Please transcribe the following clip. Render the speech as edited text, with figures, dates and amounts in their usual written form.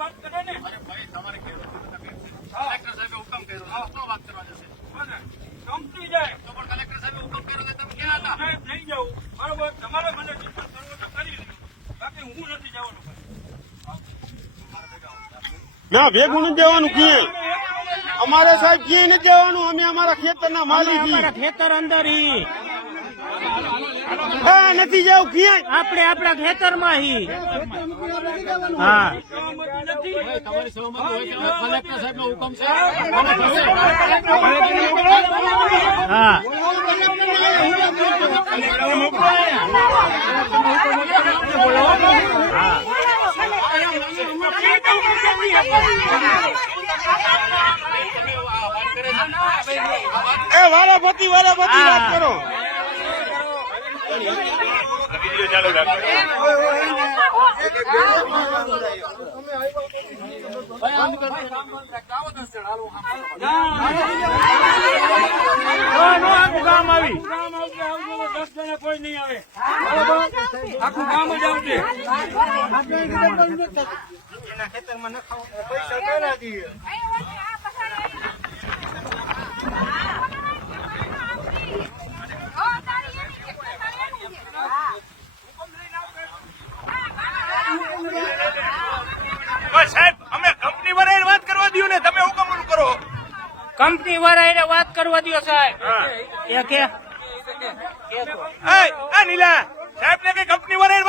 વાત કરો ને. અરે ભાઈ તમારે કલેક્ટર સાહેબે હુકમ કર્યો શું વાત કરવા જશે કંપની જાય તો પણ કલેક્ટર સાહેબે હુકમ કર્યો કે તમે ક્યાં હતા સાહેબ નહીં જાઉં બરોબર. તમારે મને ડિસ્કસ કરવો તો કરી લીધું, બાકી હું નથી જવાનું. ના ભેગું નથી જવાનું ક્યાંય. અમારે સાહેબ ક્યાંય નથી જવાનું. અમે અમારા ખેતરના માલિક છીએ. ખેતર અંદર હા નથી જવું ક્યાંય. આપણે આપણા ખેતરમાં હી. હા તમારી સહમતી હોય કે કલેક્ટર સાહેબનો હુકમ છે હા એ વારાફરતી વાત કરો. ગામ આવી 10 જણા કોઈ નહીં આવે, આખું ગામ જ આવશે. એના ખેતરમાં નખાવ પૈસા પેલા દઈએ. સાહેબ અમે કંપની વાળાને વાત કરવા દો ને, તમે હુકમ કરો. કંપની વાળા વાત કરવા દો સાહેબ. એ કે નીલા સાહેબ ને કઈ કંપની વાળાને